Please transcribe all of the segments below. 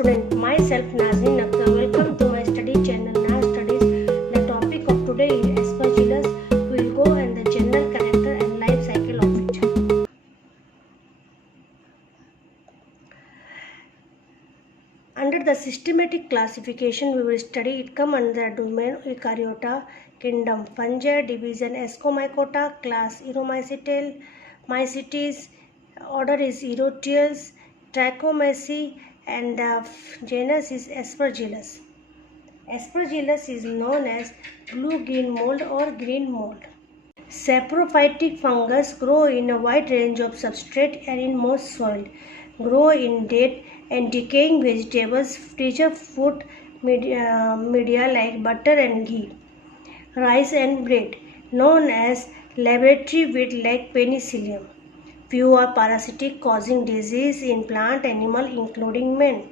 student, myself Nazneen Akhtar. Welcome to my study channel Naz Studies. The topic of today is Aspergillus. We will go and the general character and life cycle of it. Under the systematic classification, we will study it come under the domain Eukaryota, kingdom Fungi, division Ascomycota, class Eromycetes, order is Eroteas, Trichomaceae, and the genus is Aspergillus. Aspergillus is known as blue-green mold or green mold. Saprophytic fungus grow in a wide range of substrate and in most soil. Grow in dead and decaying vegetables, preserve food media like butter and ghee, rice and bread, known as laboratory weed like penicillium. Few are parasitic, causing disease in plant animal including man.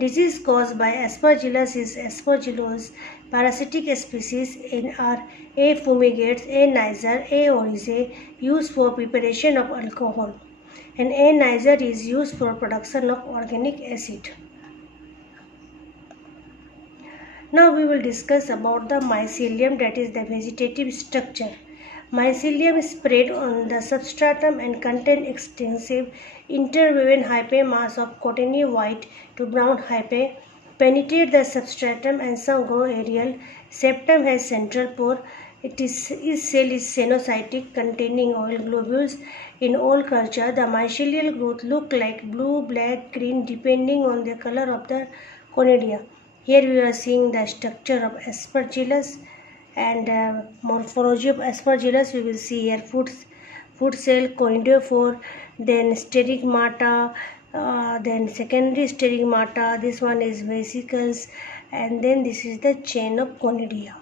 Disease caused by Aspergillus is Aspergillus. Parasitic species in are A. fumigates, A. niger, A. oryzae, used for preparation of alcohol, and A. niger is used for production of organic acid. Now we will discuss about the mycelium, that is the vegetative structure. Mycelium spread on the substratum and contain extensive interwoven hyphae mass of cottony white to brown hyphae, penetrate the substratum and some grow aerial. Septum has central pore. Its cell is cenocytic, containing oil globules. In all culture, the mycelial growth look like blue, black, green depending on the color of the conidia. Here we are seeing the structure of Aspergillus and morphology of Aspergillus. We will see here food cell, conidiophore, then stigmata, then secondary stigmata. This one is vesicles, and then this is the chain of conidia.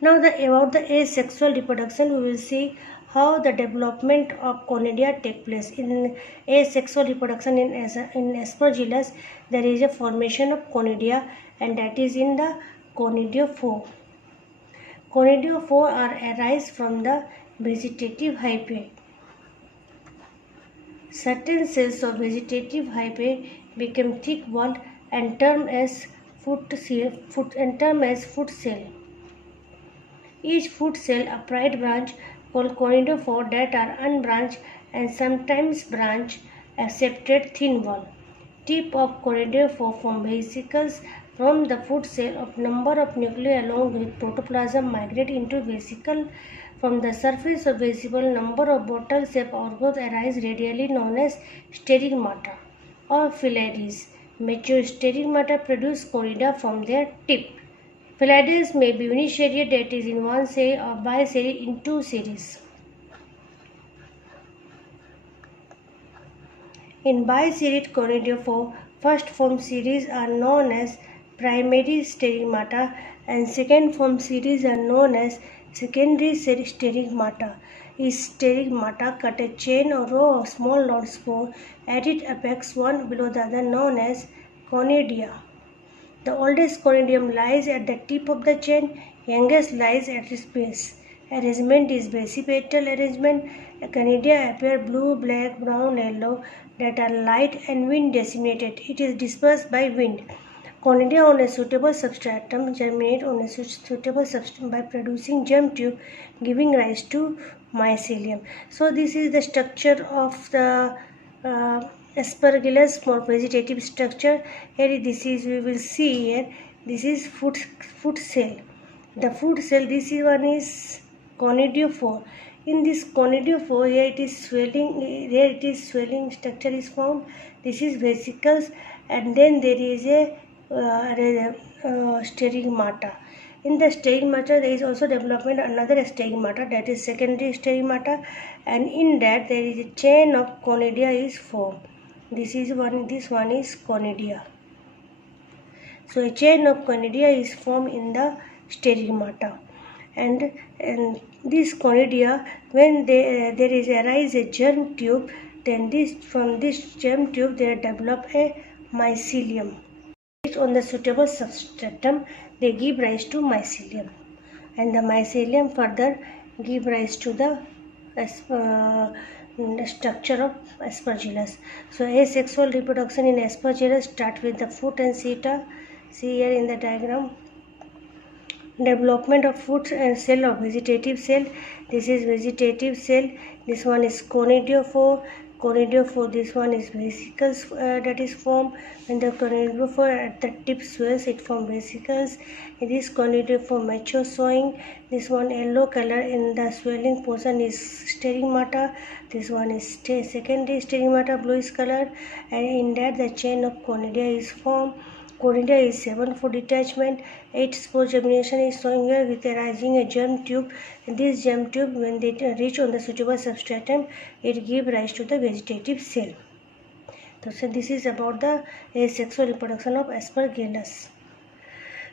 Now about the asexual reproduction, we will see how the development of conidia take place. In asexual reproduction in Aspergillus, there is a formation of conidia, and that is in the conidiophore. Conidiophore are arise from the vegetative hyphae. Certain cells of vegetative hyphae become thick-walled and term as foot cell. Each foot cell upright branch called conidiophore that are unbranched and sometimes branch accepted thin wall. Tip of conidiophore form vesicles. From the foot cell, of number of nuclei along with protoplasm migrate into vesicle. From the surface of vesicle, number of bottle-shaped organs arise radially, known as stigmata or phyllades. Mature stigmata produce conidia from their tip. Phyllades may be uniseriate, that is in one series, or biseriate in two series. In biseriate conidiophore, first form series are known as primary stigmata and second form series are known as secondary stigmata. Each stigmata cut a chain or row of small round spore at its apex, one below the other, known as conidia. The oldest conidium lies at the tip of the chain, youngest lies at its base. Arrangement is basipetal arrangement. Conidia appear blue, black, brown, yellow, that are light and wind disseminated. It is dispersed by wind. Conidia on a suitable substratum germinate on a suitable substratum by producing germ tube, giving rise to mycelium. So this is the structure of the Aspergillus vegetative structure. Here this is, we will see here, this is foot cell. The foot cell, this one is conidiophore. In this conidiophore, here it is swelling structure is formed. This is vesicles, and then there is a stigmata. In the stigmata, there is also development another stigmata, that is secondary stigmata, and in that there is a chain of conidia is formed. This one is conidia. So a chain of conidia is formed in the stigmata, and this conidia, when there is arise a germ tube, then from this germ tube they develop a mycelium. On the suitable substratum, they give rise to mycelium, and the mycelium further give rise to the the structure of Aspergillus. So asexual reproduction in Aspergillus start with the foot and seta. See here in the diagram. Development of foot and cell of vegetative cell. This is vegetative cell. This one is conidiophore. Conidiophore. This one is vesicles that is formed. When the conidiophore at the tip swells, it forms vesicles. It is conidiophore mature showing. This one yellow color in the swelling portion is stigmata. This one is secondary stigmata, bluish color, and in that the chain of conidia is formed. Conidia is 7-foot detachment. 8 spore germination is showing here with arising a germ tube. This germ tube, when they reach on the suitable substratum, it gives rise to the vegetative cell. So this is about the asexual reproduction of Aspergillus.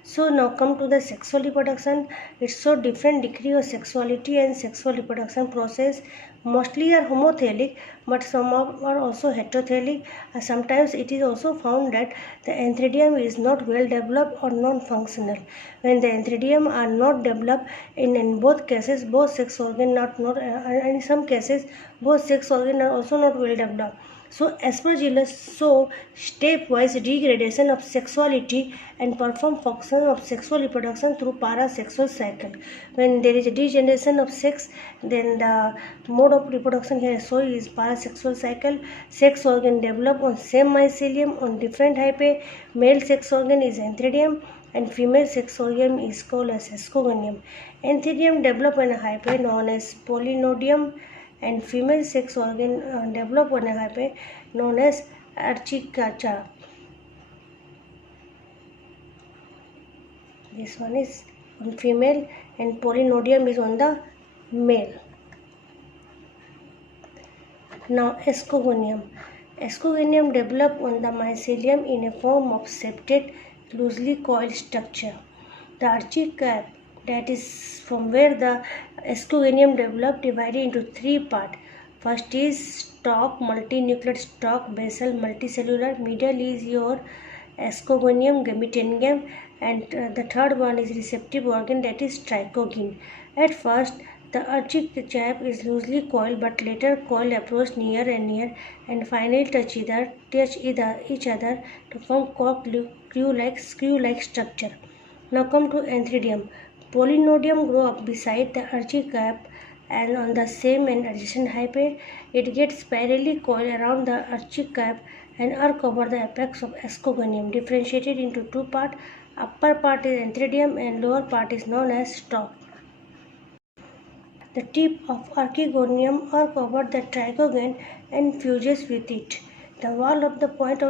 So now come to the sexual reproduction. It's so different degree of sexuality and sexual reproduction process. Mostly are homothelic, but some are also heterotelic. Sometimes it is also found that the antheridium is not well developed or non-functional. When the antheridium are not developed, in both cases, both sex organs in some cases, both sex organs are also not well developed. So Aspergillus show stepwise degradation of sexuality and perform function of sexual reproduction through parasexual cycle. When there is a degeneration of sex, then the mode of reproduction here shown is parasexual cycle. Sex organ develop on same mycelium on different hyphae. Male sex organ is antheridium and female sex organ is called as escogonium. Antheridium develop on a hyphae known as polynodium, and female sex organ develop on a hyphae known as archicacha. This one is on female and polynodium is on the male. Now escogonium. Escogonium develop on the mycelium in a form of septate loosely coiled structure. The archicacha, that is from where the escogonium developed, divided into 3 parts. First is stalk, multinucleate stalk, basal, multicellular. Middle is your escogonium, gametogenium, and the third one is receptive organ, that is trichogene. At first, the archicacha is loosely coiled, but later coil approach near and finally touch each other to form screw-like structure. Now come to antheridium. Polynodium grow up beside the archicacha and on the same and adjacent hyphae. It gets spirally coiled around the archicacha and are cover the apex of escogonium, differentiated into 2 parts. Upper part is antheridium and lower part is known as stalk. The tip of archegonium are covered the trichogen and fuses with it. The wall at the point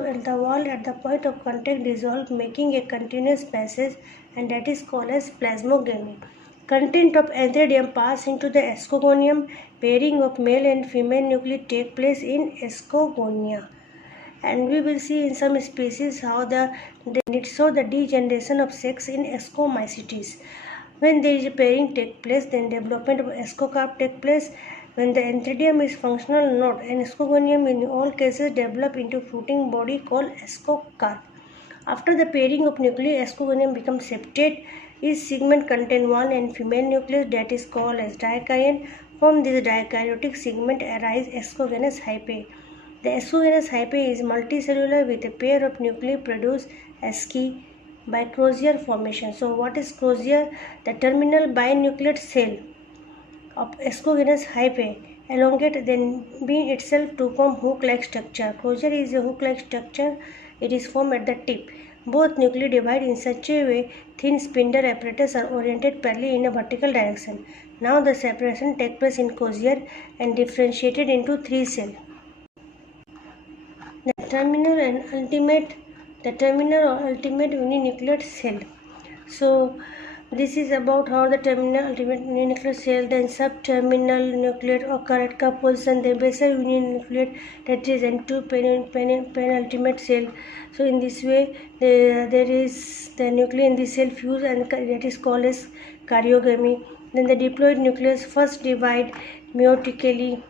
of contact dissolve, making a continuous passage, and that is called as plasmogamy. Content of antheridium pass into the escogonium. Pairing of male and female nuclei take place in escogonia. And we will see in some species how the degeneration of sex in escomycetes. When there is a pairing take place, then development of escocarp take place. When the antheridium is functional node, and escogonium in all cases develop into fruiting body called escocarp. After the pairing of nuclei, escogonium becomes septate. Each segment contains one and female nucleus, that is called as dikaryon. From this dikaryotic segment arise escogenous hyphae. The escogenous hyphae is multicellular with a pair of nuclei produce asci by crozier formation. So what is crozier? The terminal binucleate cell of escogenous hyphae elongate, then bend itself to form hook-like structure. Crozier is a hook-like structure. It is formed at the tip. Both nuclei divide in such a way thin spindle apparatus are oriented parallel in a vertical direction. Now the separation takes place in crozier and differentiated into 3 cells. The terminal or ultimate uninucleate cell. So this is about how the terminal ultimate uninucleate cell, then subterminal nucleate occur at cup position, then basal uninucleate, that is N2 penultimate cell. So in this way there is the nuclei in this cell fuse, and that is called as karyogamy. Then the diploid nucleus first divide meiotically.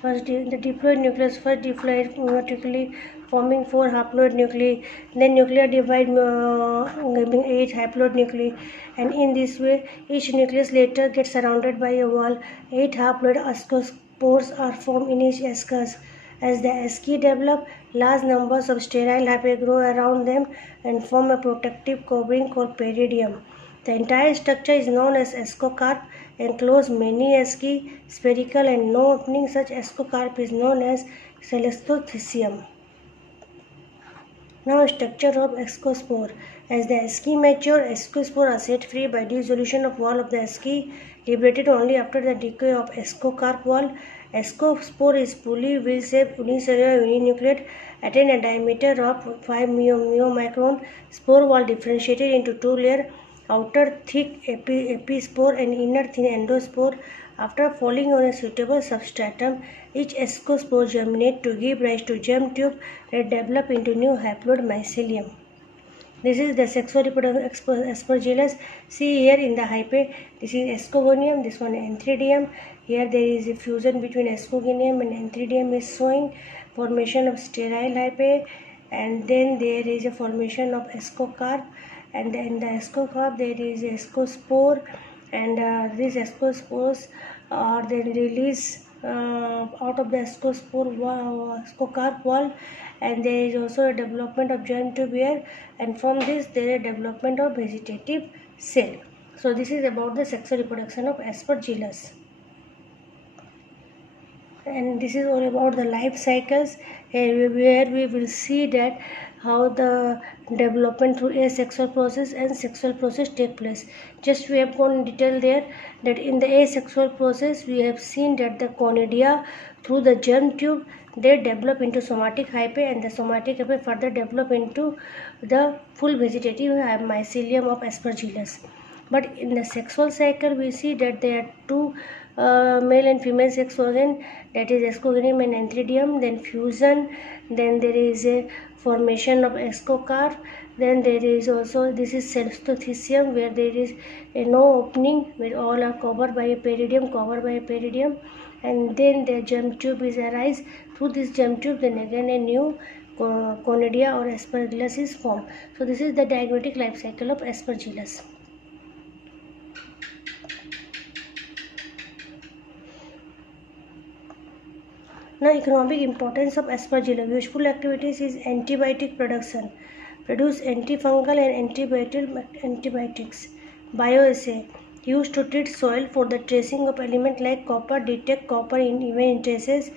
The diploid nucleus first diploid meiotically forming 4 haploid nuclei. Then nuclear divide giving 8 haploid nuclei, and in this way each nucleus later gets surrounded by a wall. 8 haploid ascospores are formed in each ascus. As the asci develop, large numbers of sterile hyphae grow around them and form a protective covering called peridium. The entire structure is known as ascocarp, enclose many asci, spherical and no opening. Such ascocarp is known as celestothysium. Now, structure of ascospore. As the asci mature, ascospore are set free by dissolution of wall of the asci, liberated only after the decay of ascocarp wall. Ascospore is fully wheel-shaped, unicellular, uninucleate, attain a diameter of 5 micron. Spore wall differentiated into two layers, outer thick epispore and inner thin endospore. After falling on a suitable substratum, each ascospore germinates to give rise to germ tube that develop into new haploid mycelium. This is the sexual reproductive aspergillus. See here in the hyphae, this is ascogonium, this one antheridium. Here there is a fusion between ascogonium and antheridium is showing formation of sterile hyphae, and then there is a formation of ascocarp, and in the ascocarp there is ascospore, and these ascospores are then released out of the ascocarp wall, and there is also a development of germ tube here, and from this there is a development of vegetative cell. So this is about the sexual reproduction of aspergillus, and this is all about the life cycles, where we will see that how the development through asexual process and sexual process take place. Just we have gone in detail there that in the asexual process we have seen that the conidia through the germ tube they develop into somatic hyphae, and the somatic hyphae further develop into the full vegetative mycelium of aspergillus. But in the sexual cycle we see that there are two male and female sex organ, that is ascogonium and antheridium, then fusion, then there is a formation of ascocarp, then there is also, this is celestothysium, where there is no opening, where all are covered by a peridium, and then the germ tube is arise. Through this germ tube then again a new conidia or aspergillus is formed. So this is the diagrammatic life cycle of aspergillus. Now, economic importance of aspergillus. Useful activities is antibiotic production. Produce antifungal and antibiotics. Bioassay. Used to treat soil for the tracing of elements like copper. Detect copper in even in traces.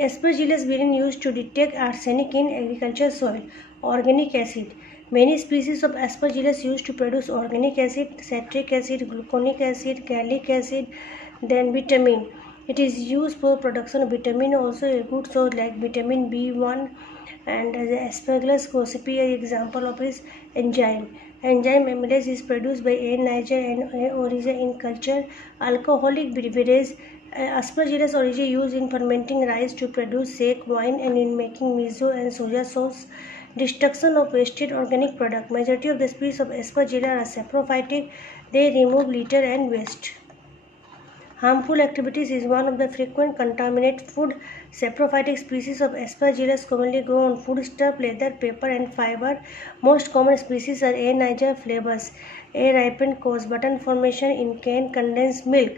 Aspergillus being used to detect arsenic in agriculture soil. Organic acid. Many species of aspergillus used to produce organic acid, citric acid, gluconic acid, gallic acid, then vitamin. It is used for production of vitamin, also a good source like vitamin B1, and the aspergillus gossypii example of is enzyme. Enzyme amylase is produced by A. niger and A. oryza in culture. Alcoholic beverage. Aspergillus oryza used in fermenting rice to produce shake, wine, and in making miso and soya sauce. Destruction of wasted organic product. Majority of the species of aspergillus are saprophytic. They remove litter and waste. Harmful activities is one of the frequent contaminate food. Saprophytic species of aspergillus commonly grow on foodstuff, leather, paper, and fiber. Most common species are A. niger flavus. A. ripened cause button formation in cane condensed milk.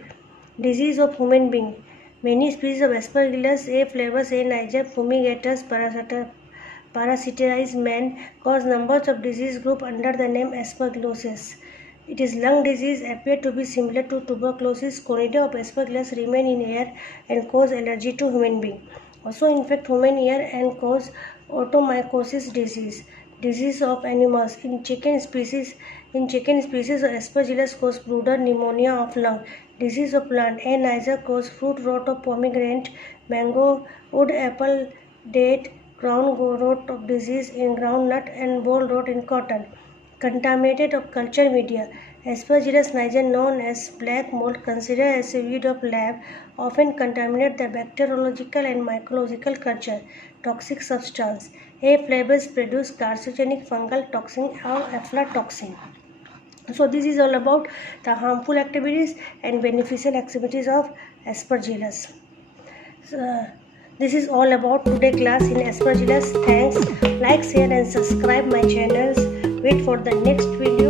Disease of human being. Many species of aspergillus A. flavus, A. niger, fumigatus, parasitize man, cause numbers of disease group under the name aspergillosis. It is lung disease, appear to be similar to tuberculosis. Conidia of aspergillus remain in air and cause allergy to human being. Also infect human ear and cause otomycosis disease. Disease of animals. In chicken species aspergillus cause brooder pneumonia of lung. Disease of plant. A. niger cause fruit rot of pomegranate, mango, wood apple, date, crown rot of disease in groundnut, and boll rot in cotton. Contaminated of culture media. Aspergillus niger, known as black mold, considered as a weed of lab, often contaminate the bacteriological and mycological culture. Toxic substance. A. flavus produce carcinogenic fungal toxin or aflatoxin. So this is all about the harmful activities and beneficial activities of aspergillus. This is all about today class in Aspergillus. Thanks. Like, share and subscribe my channels. Wait for the next video.